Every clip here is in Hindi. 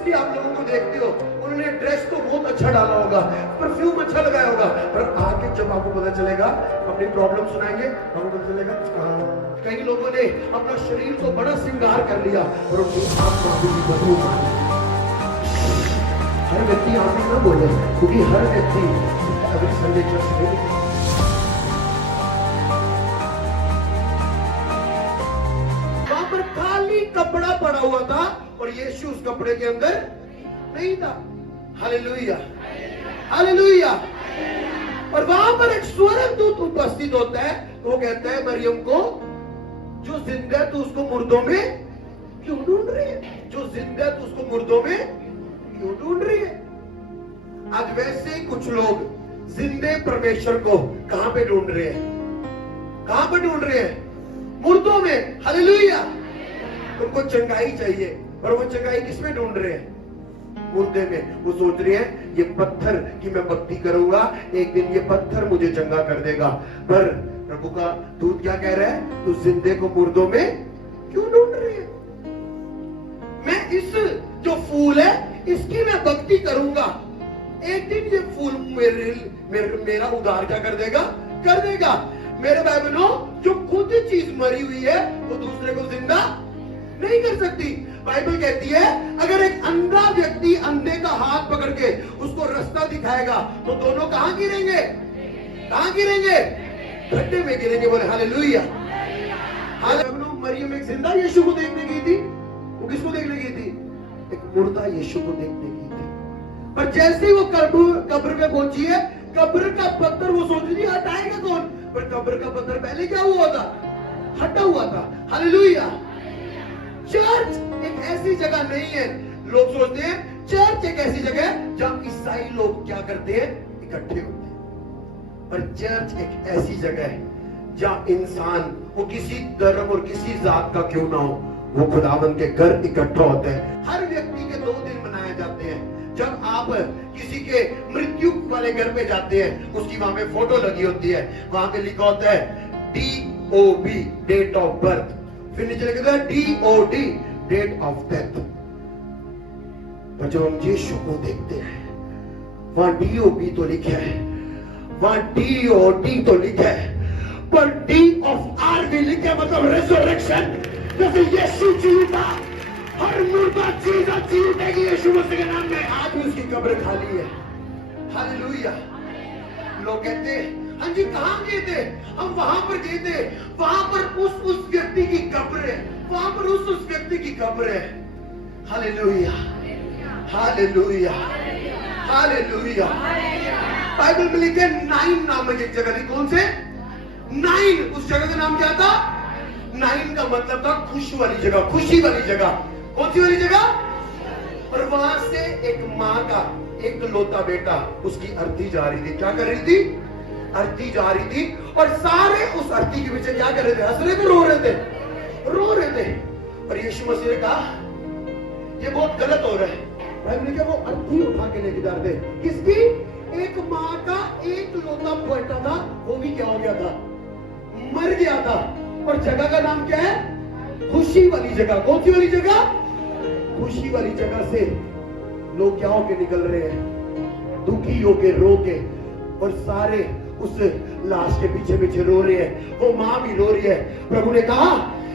इसलिए आप लोगों को देखते हो, उन्होंने ड्रेस तो बहुत अच्छा डाला होगा, परफ्यूम अच्छा लगाया होगा, पर आगे जब आपको पता चलेगा, अपनी प्रॉब्लम सुनाएंगे, आपको पता चलेगा कई लोगों ने अपना शरीर तो बड़ा श्रृंगार कर लिया और अपनी आत्मा को भी बदबू मारी। हर व्यक्ति आगे ना बोले, क्योंकि हर व्यक्ति अगली संडे चर्च में वहां पर खाली कपड़ा पड़ा हुआ था और यीशु उस कपड़े के अंदर नहीं था। Hallelujah, hallelujah. और वहां पर एक स्वर्गदूत उपस्थित होता है, वो कहता है मरियम को, जो जिंदा है तू उसको मुर्दों में क्यों ढूंढ रही है? जो जिंदा है तू उसको मुर्दों में क्यों ढूंढ रही है? आज वैसे ही कुछ लोग जिंदे परमेश्वर को कहां पे ढूंढ रहे हैं? कहां पे ढूंढ रहे हैं? मुर्दों में। हालेलुया। उनको चंगाई चाहिए, पर वो चंगाई किसमें ढूंढ रहे हैं? मुर्दे में। वो सोच रहे हैं ये पत्थर की मैं भक्ति करूंगा, एक दिन ये पत्थर मुझे चंगा कर देगा। पर प्रभु का दूत क्या कह रहा है? तू जिंदे को मुर्दों में क्यों ढूंढ रही है? मैं इस जो फूल है इसकी मैं भक्ति करूंगा, एक दिन ये फूल मेरा उद्धार क्या कर देगा? कर देगा। मेरे भाई बहनों, जो खुद चीज मरी हुई है वो दूसरे को जिंदा नहीं कर सकती। बाइबल कहती है अगर एक अंधा व्यक्ति अंधे का हाथ पकड़ के उसको रास्ता दिखाएगा तो दोनों कहां गिरेंगे? कहां गिरेंगे? गड्ढे में गिरेंगे। बोले हालेलुया। हालेलुया। मरियम एक जिंदा यीशु को देखने गई थी। वो किसको देखने गई थी? एक मुर्दा यीशु को देखने गई थी। पर जैसे ही वो कब्र में पहुंची है, कब्र का पत्थर वो सोच रही हटाएगा कौन? पर कब्र का पत्थर पहले क्या हुआ था? हटा हुआ था। हालेलुया। चर्च एक ऐसी जगह नहीं है, लोग सोचते हैं चर्च एक ऐसी जगह है जहां ईसाई लोग क्या करते हैं? इकट्ठे होते हैं। पर चर्च एक ऐसी जगह है जहां इंसान, वो किसी धर्म और किसी जात का क्यों ना हो, वो खुदावंद के घर इकट्ठा होते हैं। हर व्यक्ति के 2 दिन मनाए जाते हैं। जब आप किसी के मृत्यु वाले घर पे जाते हैं, उसकी वहां पे फोटो लगी होती है, वहां पे लिखा होता है DOB, डेट ऑफ बर्थ, फिर नीचे लिखा है DOD, डेट ऑफ डेथ। पर जब हम यीशु को देखते हैं, वहां DOB तो लिखा है, वहां DOD तो लिखा है, पर D ऑफ R भी लिखा है, मतलब रेजरेक्शन। जैसे यीशु जीविता, हर मुर्दा चीज जीतेगी यीशु मसीह के नाम में। आज भी उसकी कब्र खाली है। हालेलुया। लोग कहते हैं हाँ जी कहां गए थे? हम वहां पर गए थे, वहां पर उस व्यक्ति की कब्र है, वहां पर उस व्यक्ति की कब्र है। Hallelujah, hallelujah, hallelujah. बाइबल में लिखे 9 नामक एक जगह थी। कौन से? 9। उस जगह का नाम क्या था? 9 का मतलब था खुशी वाली जगह, खुशी वाली जगह। कौन सी वाली जगह? और वहां से एक माँ का एक लौता बेटा, उसकी अर्थी जा रही थी। क्या कर रही थी? अर्थी जा रही थी। और सारे उस अर्थी के पीछे क्या कर रहे थे? हंस रहे थे, रो रहे थे, रो रहे थे। और यीशु मसीह ने कहा ये बहुत गलत हो रहा है। भाई ने कहा वो अर्थी उठा के लेके जा रहे थे। किसकी? एक माँ का एक लौता बेटा था, वो भी क्या हो गया था? मर गया था। और जगह का नाम क्या है? खुशी वाली जगह। कौन सी वाली जगह? खुशी वाली जगह से लोग क्या होके निकल रहे हैं? दुखी होके, रो के, और सारे उस लाश के पीछे पीछे रो रहे हैं। वो माँ भी रो रही है। प्रभु ने कहा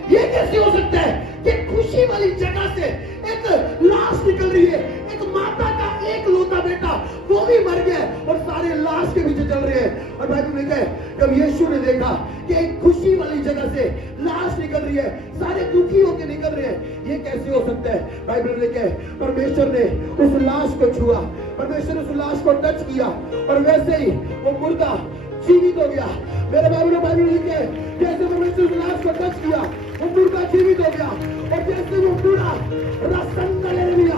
ये कैसे हो सकता है कि खुशी वाली जगह से एक लाश निकल रही है, एक माता का एक लौता बेटा वो भी मर गया और सारे लाश के पीछे चल रहे हैं। और बाइबल में कहे जब यीशु ने देखा कि एक खुशी वाली जगह से लाश निकल रही है, सारे दुखी होकर निकल रहे हैं, ये कैसे हो सकता है? बाइबल में कहे परमेश्वर ने उस लाश को छुआ, परमेश्वर ने उस लाश को टच किया और वैसे ही वो मुर्दा जीवित हो गया। मेरे बाइबल में लिखे जैसे परमेश्वर उस लाश को टच किया, वो मुर्दा जीवित हो गया। और जैसे वो पूरा रसंग ले लिया,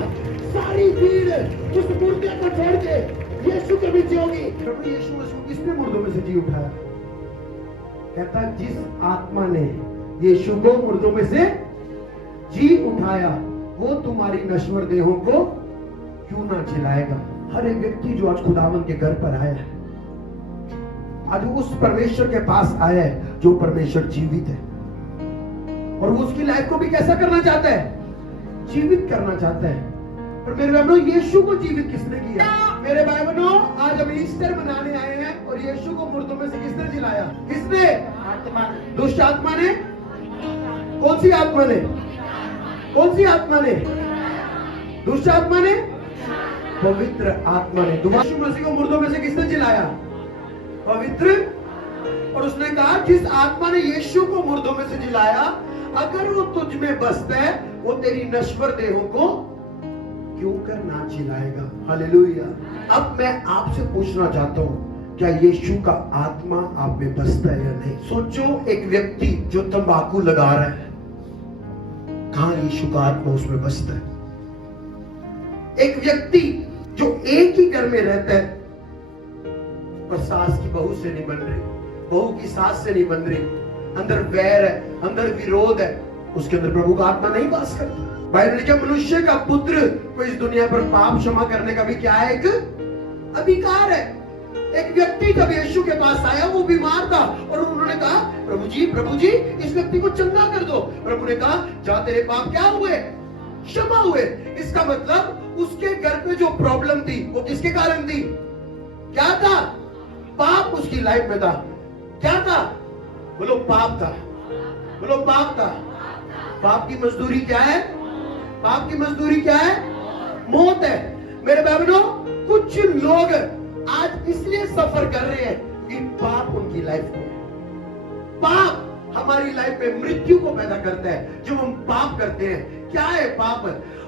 सारी भीड़ उस मुर्दे को छोड़ के यीशु के पीछे होगी। प्रभु यीशु मसीह को किसने मुर्दों में से जी उठाया? कहता जिस आत्मा ने यीशु को मुर्दों में से जी उठाया, वो तुम्हारी नश्वर देहों को क्यों ना जिलाएगा। हर एक व्यक्ति जो आज खुदावन के घर पर आया है, आज उस परमेश्वर के पास आया है जो परमेश्वर जीवित है, और वो उसकी लाइफ को भी कैसा करना चाहता है? जीवित करना चाहता है। पर मेरे भाई बहनों, यीशु को जीवित किसने किया? मेरे भाई बहनों, आज हम ईस्टर मनाने आए हैं और यीशु को मुर्दों में से किसने जिलाया? किसने? आत्मा ने। दुष्ट आत्मा ने? कौन सी आत्मा ने? कौन सी आत्मा ने? दुष्ट आत्मा ने? पवित्र आत्मा ने। यीशु मसीह को मुर्दों में से किसने जिलाया? पवित्र। और उसने कहा, जिस आत्मा ने यीशु को मुर्दों में से जिलाया, अगर वो तुझ में बसता है, वो तेरी नश्वर देहों को क्यों कर ना जिलाएगा। हालेलुया। अब मैं आपसे पूछना चाहता हूं, क्या यीशु का आत्मा आप में बसता है या नहीं? सोचो, एक व्यक्ति जो तंबाकू लगा रहा है, कहां यीशु का आत्मा उसमें बसता है? एक व्यक्ति जो एक ही घर में रहता है पर सास की बहू से नहीं बन रही, बहू की सास से नहीं बन रही, अंदर वैर है, अंदर विरोध है, उसके अंदर प्रभु का आत्मा नहीं वास करता। बाइबल लिखा, मनुष्य का पुत्र को इस दुनिया पर पाप क्षमा करने का भी क्या है? एक अधिकार है। एक व्यक्ति जब यीशु के पास आया, वो बीमार था और उन्होंने कहा, प्रभु जी इस व्यक्ति को चंगा कर दो। प्रभु ने कहा, जा तेरे पाप क्या हुए? क्षमा हुए। इसका मतलब उसके घर पे जो प्रॉब्लम थी वो किसके कारण थी? क्या था? पाप उसकी लाइफ में था। क्या था? बोलो पाप था। बोलो पाप था। पाप की मजदूरी क्या है? पाप की मजदूरी क्या है? मौत है। मेरे भाई बहनों, कुछ लोग आज इसलिए सफर कर रहे हैं कि पाप उनकी लाइफ में है। पाप हमारी लाइफ में मृत्यु को पैदा करता है। जब हम पाप करते हैं, क्या है पाप?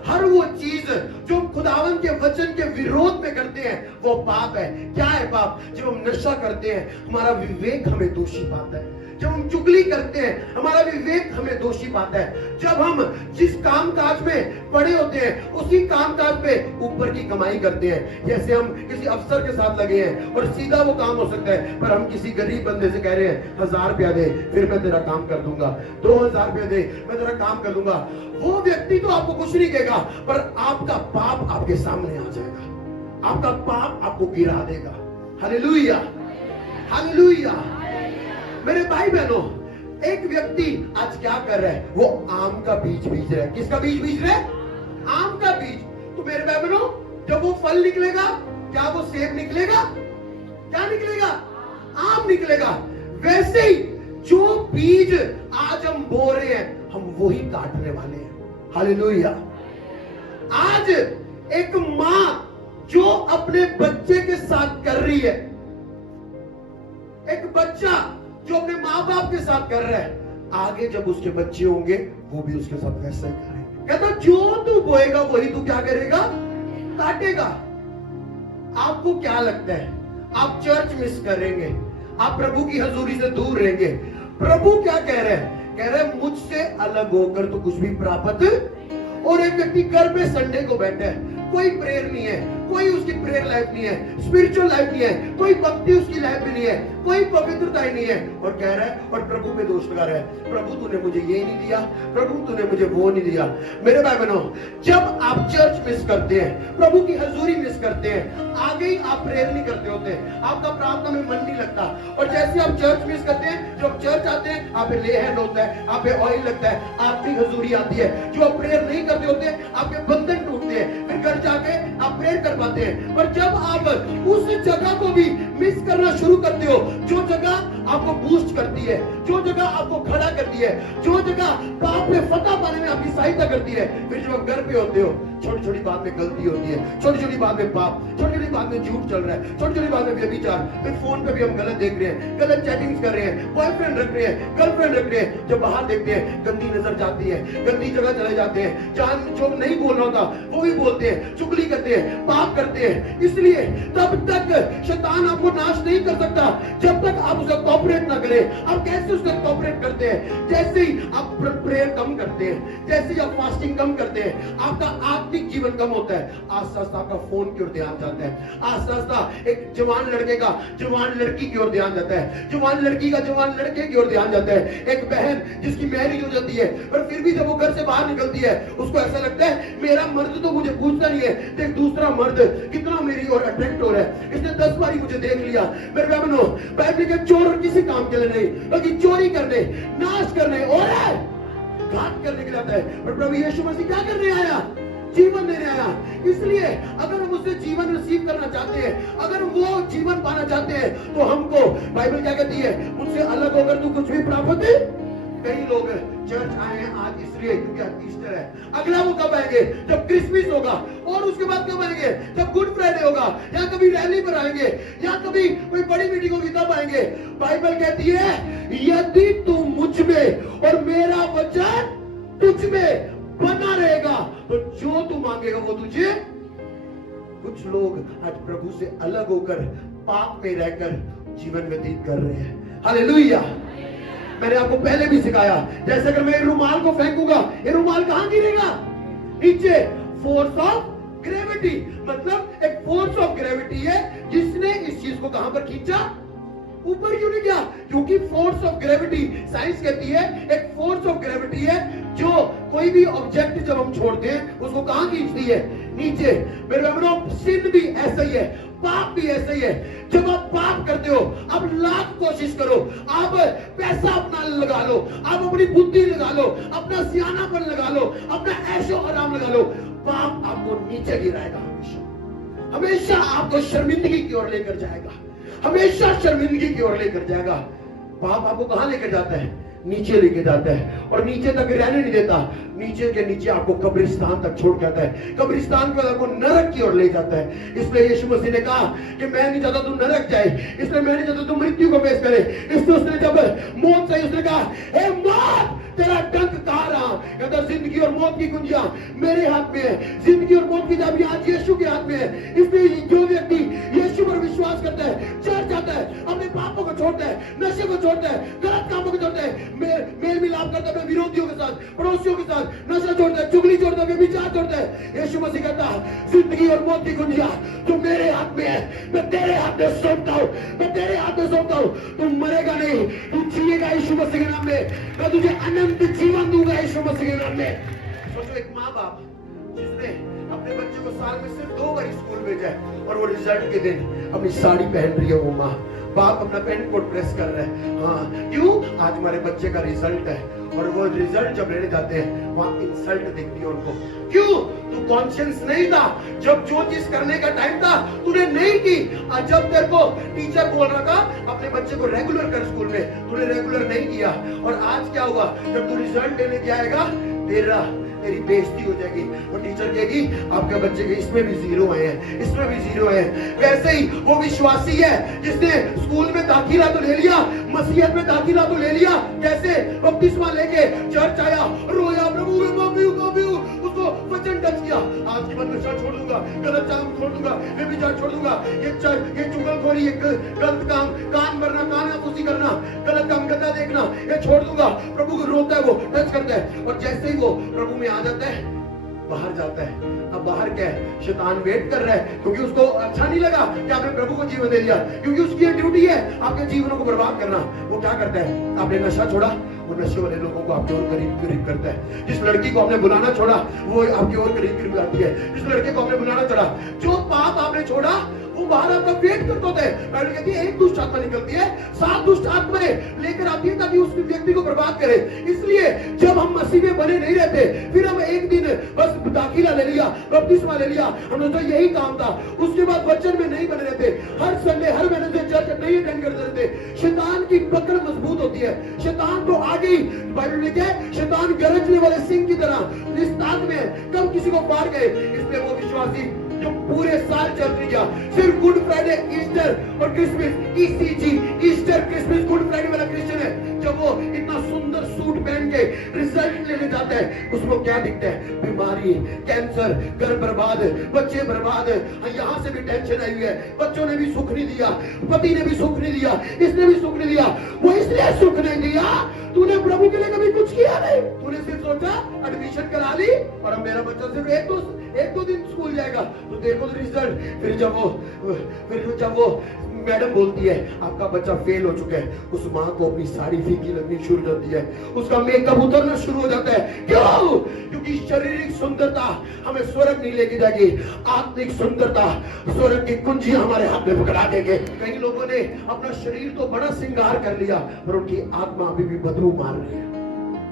हर वो चीज जो खुदावन के वचन के विरोध में करते हैं, वो पाप है। क्या है पाप? जब हम नशा करते हैं, हमारा विवेक हमें दोषी पाता है। जब हम चुगली करते हैं, हमारा विवेक हमें दोषी पाता है। जब हम जिस काम काज में पड़े होते हैं, उसी काम काज पे ऊपर की कमाई करते हैं। जैसे हम किसी अफसर के साथ लगे हैं और सीधा वो काम हो सकता है, पर हम किसी गरीब बंदे से कह रहे हैं, 1000 रुपया दे, फिर मैं तेरा काम कर दूंगा। 2000 रुपया दे, मैं तेरा काम कर दूंगा। वो व्यक्ति तो आपको कुछ नहीं कहेगा, पर आपका पाप आपके सामने आ जाएगा। आपका पाप आपको गिरा देगा। Hallelujah, hallelujah. मेरे भाई बहनों, एक व्यक्ति आज क्या कर रहा है? वो आम का बीज बीज रहा है। किसका बीज बीज रहा है? आम का बीज। तो मेरे भाई बहनों, जब वो फल निकलेगा, क्या वो सेब निकलेगा? क्या निकलेगा? आम निकलेगा। वैसे ही जो बीज आज हम बो रहे हैं, हम वही काटने वाले हैं। हालेलुया। आज एक मां जो अपने बच्चे के साथ कर रही है, एक बच्चा जो अपने माँ बाप के साथ कर रहा है, आगे जब उसके बच्चे होंगे, वो भी उसके साथ वैसा ही करेंगे। कहता, जो तू बोएगा वही तू क्या करेगा? काटेगा। आपको क्या लगता है? आप चर्च मिस करेंगे, आप प्रभु की हजूरी से दूर रहेंगे। प्रभु क्या कह रहे हैं? कह रहे हैं, मुझसे अलग होकर तो कुछ भी प्राप्त। और एक व्यक्ति घर में संडे को बैठा है, कोई प्रेयर नहीं है, कोई उसकी प्रेयर लाइफ नहीं है, स्पिरिचुअल लाइफ नहीं है, कोई भक्ति उसकी लाइफ में नहीं है, कोई पवित्रता ही नहीं है, और कह रहा है और प्रभु पे दोष लगा रहा है, प्रभु तूने मुझे ये नहीं दिया, प्रभु तूने मुझे वो नहीं दिया। मेरे भाई बहनों, जब आप चर्च मिस करते हैं, प्रभु की हजूरी मिस करते हैं, आगे ही आप प्रेयर नहीं करते होते, आपका प्रार्थना में मन नहीं लगता। और जैसे आप चर्च मिस करते हैं, जब चर्च आते हैं, आप पे ले हैंड होता है, आप पे ऑयल लगता है, आपकी हजूरी आती है। जो आप प्रेयर नहीं करते होते, आपके बंधन टूटते हैं, फिर घर जाके आप प्रेयर कर पाते हैं। पर जब आप उस जगह को भी मिस करना शुरू करते हो, जो जगह आपको बूस्ट करती है, जो जगह आपको खड़ा करती है, जो जगह पाप में फतह पाने में आपकी सहायता करती है, फिर जब आप घर पे होते हो, छोटी छोटी बात में गलती होती है, छोटी छोटी बात में पाप, छोटी छोटी बात में झूठ चल रहा है, छोटी छोटी बात में व्यभिचार, फिर फोन पे भी हम गलत देख रहे हैं, गलत चैटिंग्स कर रहे हैं, बॉयफ्रेंड रख रहे हैं, गर्लफ्रेंड रख रहे हैं। जब बाहर देखते हैं, गंदी नजर जाती है, गंदी जगह चले जाते हैं, जान जो नहीं बोलना होता वो भी बोलते हैं, चुगली करते हैं, पाप करते हैं। इसलिए तब तक शैतान आपको नाश नहीं कर सकता जब तक आप उसका कॉपरेट ना करें। आप कैसे उसका कॉपरेट करते हैं? जैसे ही आप प्रेयर कम करते हैं, जैसे ही आप फास्टिंग कम करते हैं, आपका आत्मिक जीवन कम होता है। आस्ता आस्ता आपका फोन की ओर ध्यान जाता है, आस्ता आस्ता एक जवान लड़के का जवान लड़की की ओर ध्यान जाता है, जवान लड़की का जवान लड़के की ओर ध्यान जाता है। एक बहन जिसकी मैरिज हो जाती है, पर फिर भी जब वो घर से बाहर निकलती है, उसको ऐसा लगता है मेरा मर्द तो मुझे पूछता नहीं है, देख दूसरा मर्द कितना मेरी ओर अट्रैक्ट हो रहा है, इसने 10 बारी मुझे देख लिया। मेरे बहनों, बाइबल के चोर किसी काम के लिए नहीं, बल्कि चोरी करने, नाश करने और घात करने के लिए आता है। पर प्रभु यीशु मसीह क्या करने आया? जीवन देने आया। इसलिए अगर हम उससे जीवन रिसीव करना चाहते हैं, अगर वो जीवन पाना चाहते हैं, तो हमको बाइबल क्या कहती है, मुझसे अलग होकर तू कुछ भी प्राप्त है। कई लोग चर्च आए हैं आज इसलिए क्योंकि आज ईस्टर है। अगला वो कब आएंगे, जब क्रिसमस होगा। और उसके बाद कब आएंगे, जब गुड फ्राइडे होगा, या कभी रैली पर आएंगे, या कभी कोई बड़ी मीटिंग होगी तब आएंगे। बाइबल कहती है यदि तू मुझ में और मेरा वचन तुझ में बना रहेगा तो जो तू मांगेगा वो तुझे। कुछ लोग आज प्रभु से अलग होकर पाप में रहकर जीवन व्यतीत कर रहे हैं। हालेलुया। मैंने आपको पहले भी सिखाया, जैसे अगर मैं रुमाल को फेंकूंगा, ये रुमाल कहां गिरेगा, नीचे। फोर्स ऑफ ग्रेविटी, मतलब एक फोर्स ऑफ ग्रेविटी है जिसने इस चीज को कहां पर खींचा, ऊपर क्यों नहीं गया, क्योंकि फोर्स ऑफ ग्रेविटी, साइंस कहती है एक फोर्स ऑफ ग्रेविटी है जो कोई भी ऑब्जेक्ट जब हम छोड़ते हैं उसको कहां खींचती है, नीचे। मेरे बहनों, सिन भी ऐसा ही है, पाप भी ऐसा ही है। जब आप पाप करते हो, आप लाख कोशिश करो, आप पैसा अपना लगा लो, आप अपनी बुद्धि लगा लो, अपना सियानापन लगा लो, अपना ऐशो आराम लगा लो, पाप आपको नीचे गिराएगा। हमेशा हमेशा आपको शर्मिंदगी की ओर लेकर जाएगा, हमेशा शर्मिंदगी की ओर लेकर जाएगा। पाप आपको कहां लेकर जाता है, नीचे लेके जाता है, और नीचे तक रहने नहीं देता। नीचे के नीचे आपको कब्रिस्तान तक छोड़ जाता है, कब्रिस्तान के बाद आपको नरक की ओर ले जाता है। इसलिए यीशु मसीह ने कहा कि मैं नहीं चाहता तू नरक जाए, इसलिए मैं नहीं चाहता तू मृत्यु को फेस करे। इसलिए उसने जब मौत से उसने कहा, हे मौत तेरा डंक कहां रहा, कहता जिंदगी और मौत की कुंजियां मेरे हाथ में है, जिंदगी और मौत की चाबियां आज यीशु के हाथ में है। इसलिए जो व्यक्ति यीशु पर विश्वास करता है, चर्च जाता है, अपने पापों को छोड़ता है, नशे को छोड़ता है, गलत कामों को छोड़ता है, मेल मिलाप करता है अपने विरोधियों के साथ, पड़ोसियों के साथ, नशा छोड़ता है, चुगली छोड़ता है, व्यभिचार छोड़ता है, यीशु मसीह कहता है जिंदगी और मौत की कुंजियां तो मेरे हाथ में है, मैं तेरे हाथ में सौंपता हूं, मैं तेरे हाथ में सौंपता हूं। तू मरेगा नहीं, तू जिएगा यीशु मसीह के नाम में, मैं तुझे अनंत जीवन दूंगा यीशु मसीह के नाम में। सोचो एक माँ बाप जिसने अपने बच्चे को साल में सिर्फ 2 बार स्कूल भेजा है, और वो रिजल्ट के दिन अपनी साड़ी पहन रही है, वो माँ बाप अपना पेंट कोट प्रेस कर रहे हैं। हाँ, क्यों, आज हमारे बच्चे का रिजल्ट है, और वो रिजल्ट जब लेने जाते हैं वहां इंसल्ट दिखती है उनको। क्यों, तू कॉन्शियस नहीं था, जब जो चीज करने का टाइम था तूने नहीं की। जब तेरे को टीचर बोल रहा था अपने बच्चे को रेगुलर कर स्कूल में, तूने रेगुलर नहीं किया, और आज क्या हुआ, जब तू रिजल्ट लेने जाएगा तेरी बेइज्जती हो जाएगी, और टीचर कहेगी आपके बच्चे के इसमें भी 0 आए हैं, इसमें भी 0 आए हैं। वैसे ही वो विश्वासी है जिसने स्कूल में दाखिला तो ले लिया, मसीहत में दाखिला तो ले लिया, कैसे बपतिस्मा लेके चर्च आया, रोया, प्रभु मैं पापी हूं, उसको वचन टच किया, आज के बाद नशा छोड़ दूंगा, गलत काम छोड़ दूंगा, व्यभिचार छोड़ दूंगा, ये चुगलखोरी, ये गलत काम, कान भरना, कानाफूसी करना, गलत काम, गंदा देखना, ये छोड़ दूंगा। प्रभु को रोता है, वो टच करता है, और जैसे ही वो प्रभु में आ जाता है, बाहर जाता है। अब बाहर क्या है, शैतान वेट कर रहा है, क्योंकि उसको अच्छा नहीं लगा कि आपने प्रभु को जीवन दे दिया, क्योंकि उसकी ये ड्यूटी है आपके जीवनों को बर्बाद करना। वो क्या करता है, आपने नशा छोड़ा, वो नशे वाले लोगों को आपके और करीब करता है। जिस लड़की को आपने बुलाना छोड़ा, वो आपके और करीब आती है। जिस लड़के को आपने बुलाना छोड़ा, जो पाप आपने छोड़ा वो बाहर आपका वेट करते होते हैं। बाइबल कहती है एक दुष्ट आत्मा निकलती है, 7 दुष्ट आत्माएं लेकर आती है ताकि उस व्यक्ति को बर्बाद करे। इसलिए जब हम मसीह में बने नहीं रहते, फिर हम एक दिन बस दाखिला ले लिया, बपतिस्मा ले लिया, हमने तो यही काम था, उसके बाद वचन में नहीं बने रहते, हर संडे हर महीने से चर्च नहीं अटेंड करते रहते। शैतान की पकड़ मजबूत होती है, शैतान तो आगे ही बाइबल में क्या है, शैतान गरजने वाले सिंह की तरह इस ताक में कब किसी को पार गए। इसलिए वो विश्वासी जो पूरे साल चल नहीं गया, सिर्फ गुड फ्राइडे, ईस्टर और Christmas, ECG, Easter, Christmas, good Friday वाला क्रिश्चियन है, जब वो इतना सुंदर सूट पहन के रिजल्ट लेने जाता है, उसको क्या दिखता है, बीमारी, कैंसर, घर बर्बाद, बच्चे बर्बाद, यहाँ से भी टेंशन आई हुई है, बच्चों ने भी सुख नहीं दिया, पति ने भी सुख नहीं दिया, इसने भी सुख नहीं दिया। वो इसलिए सुख नहीं दिया, तूने प्रभु के लिए कभी कुछ किया नहीं, तूने सिर्फ सोचा एडमिशन करा ली और अब मेरा बच्चा सिर्फ एक दो दिन स्कूल जाएगा, तो देखो तो रिजल्ट। फिर जब वो मैडम बोलती है आपका बच्चा फेल हो चुका है, उस माँ को अपनी साड़ी फीकी लगनी शुरू हो जाती है, उसका मेकअप उतरना शुरू हो जाता है। क्यों? क्योंकि शारीरिक सुंदरता हमें स्वर्ग नहीं लेके जाएगी, आत्मिक सुंदरता स्वर्ग की कुंजी हमारे हाथ में पकड़ा देंगे। कई लोगों ने अपना शरीर तो बड़ा श्रृंगार कर लिया, पर उनकी आत्मा अभी भी बदबू मार रही है।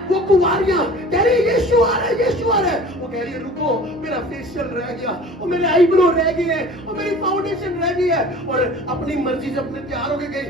वो कुंवारियां कह रही यीशु आ रहा है, यीशु आ रहा है, वो कह ये रुको, मेरा फेशियल रह गया, और मेरे आईब्रो रह गए हैं, और मेरी फाउंडेशन रह गई है, और अपनी मर्जी से अपने तैयार होके गई,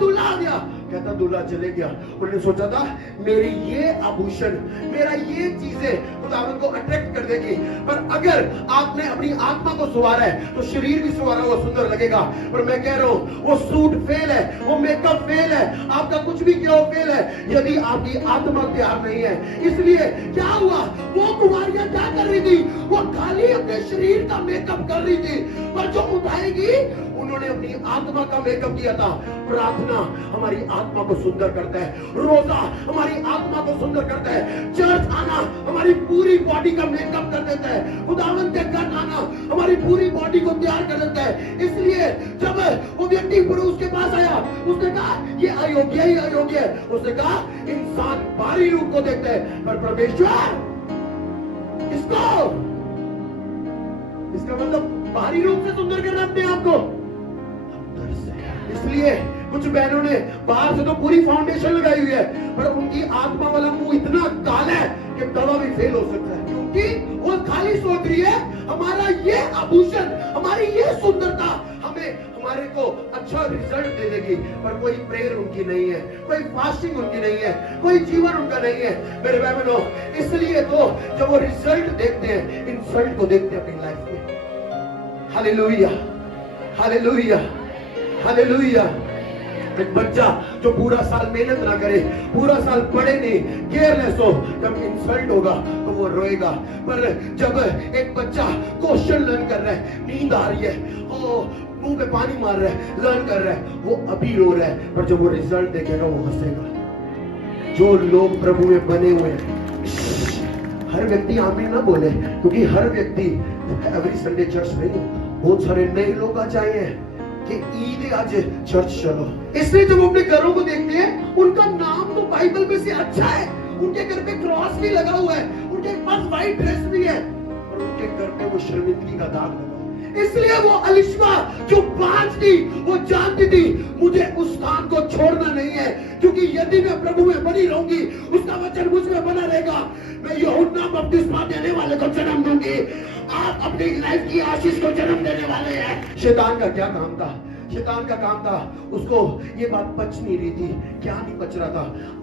दूल्हा आ गया। कहता दूल्हा चले गया। उन्होंने सोचा था मेरी ये आभूषण, मेरा ये चीजें खुदावंद को अट्रैक्ट कर देगी, पर अगर आपने अपनी आत्मा को संवारा है तो शरीर भी संवारा हुआ सुंदर लगेगा। पर मैं कह रहा हूं वो सूट फेल है, वो मेकअप फेल है, आपका कुछ भी क्यों फेल है, यदि आपकी आत्मा तैयार नहीं है। इसलिए क्या हुआ, वो कुमारियां क्या कर रही थी, वो खाली अपने शरीर का मेकअप कर रही थी, पर जो उठाएगी उन्होंने अपनी आत्मा का मेकअप किया था। प्रार्थना हमारी आत्मा को सुंदर करता है, रोजा हमारी आत्मा को सुंदर करता है, चर्च आना हमारी पूरी बॉडी का मेकअप कर देता है, खुदावंद के घर आना हमारी पूरी बॉडी को तैयार कर देता है। इसलिए जब वो व्यक्ति पुरुष के पास आया, उसने कहा ये अयोग्य ही अयोग्य है। उसने कहा इंसान बाहरी रूप को देखता है, पर परमेश्वर इसको, इसका मतलब बाहरी रूप से सुंदर करना अपने आप को। इसलिए कुछ बहनों ने बाहर से तो पूरी फाउंडेशन लगाई हुई है, पर उनकी आत्मा वाला मुंह इतना काला है कि दवा भी फेल हो सकता है, क्योंकि वो खाली सोच रही है हमारा ये आभूषण, हमारी ये सुंदरता हमें हमारे को अच्छा रिजल्ट दे देगी, पर कोई प्रेयर उनकी नहीं है, कोई फास्टिंग उनकी नहीं है, कोई जीवन उनका नहीं है। मेरे भाई बहनों, इसलिए तो जब वो रिजल्ट देखते हैं, इंसल्ट को देखते हैं अपनी लाइफ में। Hallelujah, hallelujah, hallelujah. एक बच्चा जो पूरा साल मेहनत ना करे, पूरा साल पढ़े नहीं, केयरलेस हो, जब इंसल्ट होगा तो वो रोएगा। पर जब एक बच्चा क्वेश्चन लर्न कर रहा है, नींद आ रही है, मुंह पे पानी मार रहा है, लर्न कर रहा है, वो अभी रो रहा है, पर जब वो रिजल्ट देखेगा वो हंसेगा। जो लोग प्रभु में बने हुए हैं, हर व्यक्ति आमीन ना बोले, क्योंकि हर व्यक्ति एवरी संडे चर्च नहीं होता। बहुत सारे नए लोग आ जाए हैं कि ईद आज चर्च चलो, इसलिए जब अपने घरों को देखते हैं, उनका नाम तो बाइबल में से अच्छा है, उनके घर पे क्रॉस भी लगा हुआ है, उनके पास व्हाइट ड्रेस भी है, और उनके घर पे वो शर्मिंदगी का दाग लगा। इसलिए वो अलिशबा जो बांझ थी, वो जानती थी मुझे उस स्थान को छोड़ना नहीं है, क्योंकि यदि मैं प्रभु में बनी रहूंगी, उसका वचन मुझ में बना रहेगा, मैं यूहन्ना बपतिस्मा देने वाले को जन्म दूंगी, आप अपनी लाइफ की आशीष को जन्म देने वाले हैं। शैतान का क्या काम था? शैतान का काम था, उसको ये बात पच नहीं रही थी। क्या नहीं पच रहा था?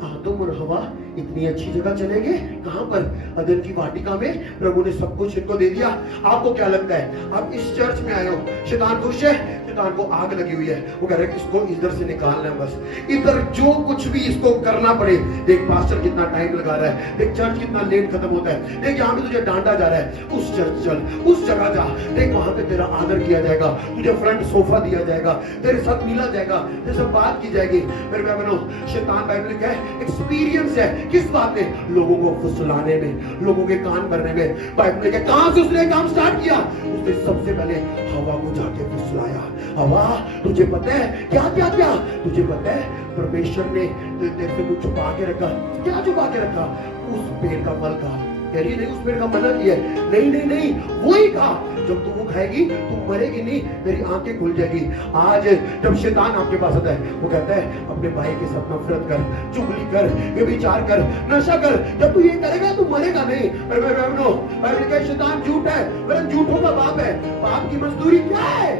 आदम और हवा इतनी अच्छी जगह चले गए, कहां पर? अदन की वाटिका में। प्रभु ने सब कुछ इनको दे दिया। आपको क्या लगता है, आप इस चर्च में आए हो, शैतान खुश है? शैतान को आग लगी हुई है, वो कह रहे हैं इसको इधर से निकालना है, बस इधर जो कुछ भी इसको करना पड़े। देख पास्टर कितना टाइम लगा रहा है, देख चर्च कितना लेट खत्म होता है, देख यहाँ पे तुझे डांटा जा रहा है, उस चर्च चल, उस जगह जा, देख वहां पे तेरा आदर किया जाएगा, तुझे फ्रंट सोफा दिया जाएगा, तेरे साथ मिला जाएगा, तेरे साथ बात की जाएगी। मेरे बहनों, शैतान बाइबल का एक्सपीरियंस है किस बात में? लोगों को फुसलाने में, लोगों के कान भरने में। बाइबल का कहां से उसने काम स्टार्ट किया? उसने सबसे पहले हवा को जाके फुसलाया। हवा, तुझे पता है क्या क्या क्या? तुझे पता है परमेश्वर ने तेरे से कुछ छुपा के रखा? क्या छुपा के रखा? उस पेड़ का फल खा। नहीं नहीं, उस पेड़ का मना किया, नहीं नहीं नहीं, वो ही खा, जब तू वो खाएगी तू मरेगी नहीं, तेरी आंखें खुल जाएगी। आज जब शैतान आपके पास आता है, वो कहता है अपने भाई के साथ नफरत कर, चुगली कर, व्यभिचार कर, नशा कर, जब तू ये करेगा तू मरेगा नहीं। बाइबल का शैतान झूठ है, वरन झूठों का बाप है। पाप की मजदूरी क्या है?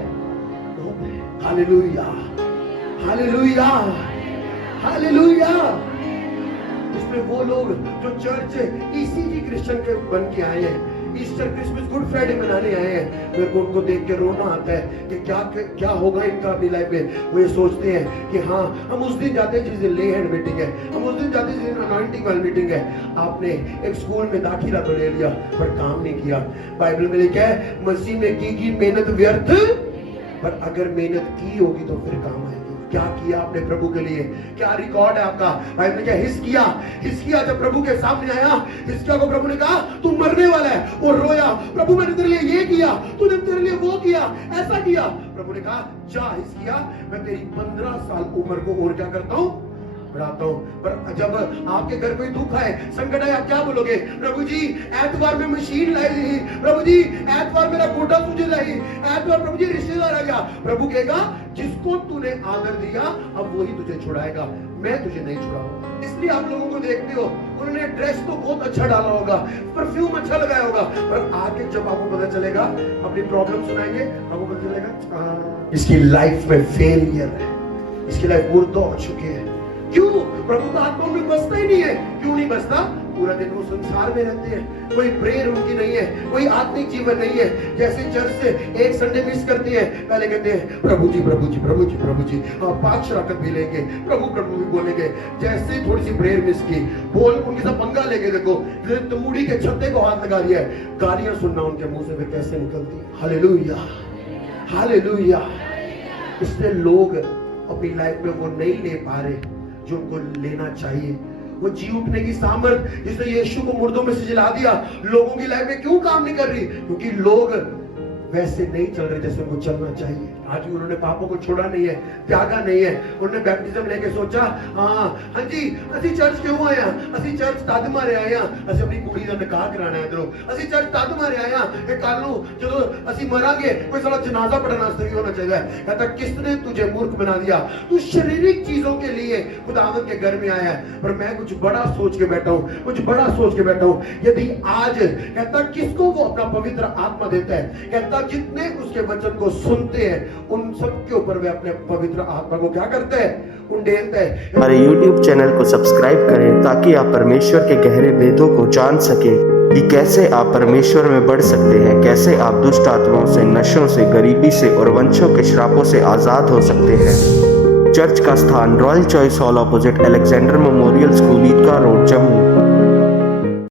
Hallelujah, hallelujah, hallelujah. इसमें वो लोग जो चर्च ईसीजी क्रिश्चियन के बन के आए हैं, ईस्टर, क्रिसमस, गुड फ्राइडे मनाने आए हैं, मेरे को उनको देख के रोना आता है कि क्या होगा इनका अपनी लाइफ में। वो ये सोचते हैं कि हाँ, हम उस दिन जाते हैं जिस दिन ले हैंड मीटिंग है, हम उस दिन जाते हैं जिस दिन अनॉइंटिंग वाली मीटिंग है। आपने एक स्कूल में दाखिला तो ले लिया, पर काम नहीं किया। बाइबल में लिखा है मसीह में की मेहनत व्यर्थ, पर अगर मेहनत की होगी तो फिर काम आएगी। क्या किया आपने प्रभु के लिए? क्या रिकॉर्ड है आपका? बाइबल ने क्या हिस्किया जब प्रभु के सामने आया, हिस्किया को प्रभु ने कहा तू मरने वाला है। वो रोया, प्रभु मैंने तेरे लिए ये किया, तूने तेरे लिए वो किया, ऐसा किया। प्रभु ने कहा जा हिस्किया, मैं तेरी 15 साल उम्र को और क्या करता हूं? बढ़ाता हूँ। पर जब आपके घर कोई दुख आए, संकट आए, आप क्या बोलोगे? प्रभु जी एतवार में मशीन लाई दी, प्रभु जी एतवार मेरा गोटा तुझे लाई, एतवार प्रभु जी रिश्तेदार आ गया। प्रभु कहेगा जिसको तूने आदर दिया अब वही तुझे छुड़ाएगा, मैं तुझे नहीं छुड़ाऊंगा। इसलिए आप लोगों को देखते हो, उन्होंने ड्रेस तो बहुत अच्छा डाला होगा, परफ्यूम अच्छा लगाया होगा, पर आगे जब आपको पता चलेगा, अपनी प्रॉब्लम सुनाएंगे, आपको पता चलेगा इसकी लाइफ में फेलियर है, इसकी लाइफ मुर्दा हो चुकी है। क्यों? प्रभु का आत्मा में बसता ही नहीं है। क्यों नहीं बसता? पूरा दिन वो संसार में रहते हैं, कोई प्रेयर उनकी नहीं है, कोई आत्मिक जीवन नहीं है। जैसे चर्च से एक संडे मिस करते हैं, पहले कहते हैं प्रभु जी प्रभु जी प्रभु जी प्रभु जी, हाँ 5 शराकत भी लेंगे, प्रभु प्रभु भी बोलेंगे। जैसे थोड़ी सी प्रेयर मिस की, बोल उनके साथ पंगा लेके देखो, तमूड़ी के छत्ते को हाथ लगा दिया है, गालियां सुनना उनके मुंह से फिर कैसे निकलती है। Hallelujah hallelujah. इसलिए लोग अपनी लाइफ में वो नहीं ले पा रहे जो उनको लेना चाहिए। वो जी उठने की सामर्थ जिसने यीशु को मुर्दों में से जिला दिया, लोगों की लाइफ में क्यों काम नहीं कर रही? क्योंकि लोग वैसे नहीं चल रहे जैसे उनको चलना चाहिए। आज भी उन्होंने पापों को छोड़ा नहीं है, त्यागा नहीं है। उन्होंने बैप्टिज्म लेके सोचा हाँ जी ਅਸੀਂ चर्च क्यों आए हैं? ਅਸੀਂ चर्च तद मारे आए हैं, ਅਸੀਂ अपनी कुड़ी का निकाह कराना है इधरों, ਅਸੀਂ चर्च तद मारे आए हैं कि कल ਨੂੰ ਜਦੋਂ ਅਸੀਂ मरांगे कोई साला जनाजा पढ़ना सही होना चाहिए। कहता किसने तुझे मूर्ख बना दिया? तू शारीरिक चीजों के लिए खुदावंद के घर में आया है। पर मैं कुछ बड़ा सोच के बैठा हूँ, कुछ बड़ा सोच के बैठा हूँ। यदि आज कहता किसको वो अपना पवित्र आत्मा देता है, कहता जितने उसके वचन को सुनते हैं उन सब के ऊपर वे अपने पवित्र आत्मा को क्या करते हैं? उंडेलते हैं। हमारे YouTube चैनल को सब्सक्राइब करें ताकि आप परमेश्वर के गहरे भेदों को जान सकें कि कैसे आप परमेश्वर में बढ़ सकते हैं, कैसे आप दुष्ट आत्माओं से, नशों से, गरीबी से और वंशों के श्रापों से आज़ाद हो सकते हैं। चर्च का स्थान Royal Choice Hall opposite Alexander Memorial School, Idgah Road, Jammu.